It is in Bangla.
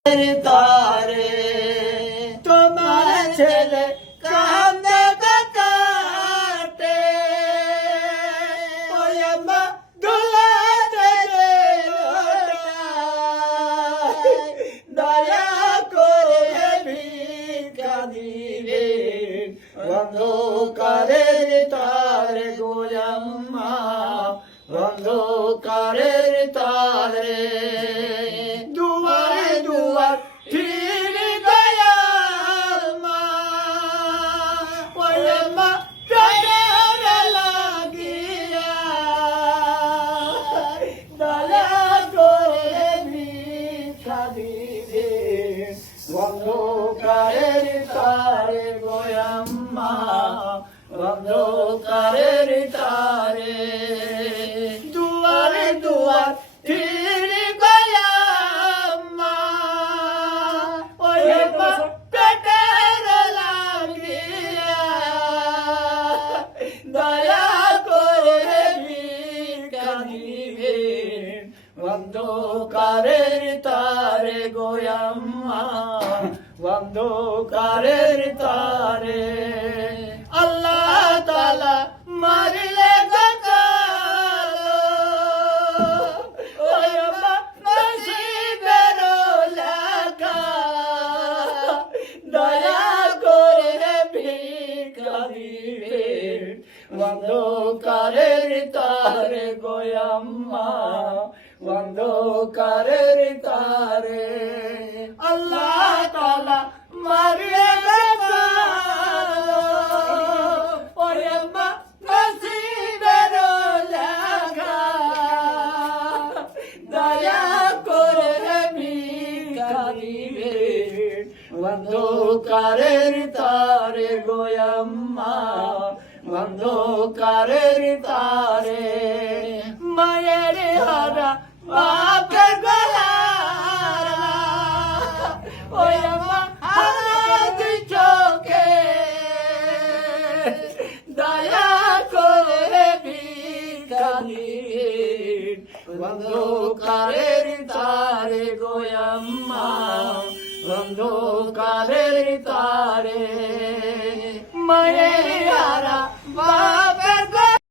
তারে তোমার ছেলে কান্দে কাটে ওই মা দুলাতে দয়া করে ভিক্ষা দিবে অন্ধকারের তারে গোয়াম্মা অন্ধকারের তারে দুয়ারে দুয়ার ফির গয়া মা ওই মা প্রাণে লাগিয়া দয়া করে ভিক্ষা দিবে অন্ধকারের তারে গোয়াম্মা অন্ধকারের তারে দুয়ারে দুয়ার ফির গয়া মা ওই মা পেটের লাগিয়া দয়া করে ভিক্ষা দিবে অন্ধকারের তারে গোয়াম্মা অন্ধকারের তারে আল্লাহ তাআলা মারলে গাকালো ওই মা নসিবের লেখা দয়া করে ভিক্ষা দিবে অন্ধকারের তারে গোয়াম্মা অন্ধকারের তারে আল্লাহ তাআলা মারলে গাকালো ওই মা নসিবের লেখা দয়া করে ভিক্ষা দিবে অন্ধকারের তারে গোয়াম্মা অন্ধকারের তারে মায়ের হারা বাপের গলারা ওই মা হাত চোখে দয়া করে ভিক্ষা দিবে অন্ধকারের তারে গোয়াম্মা অন্ধকারের তারে মায়ের হারা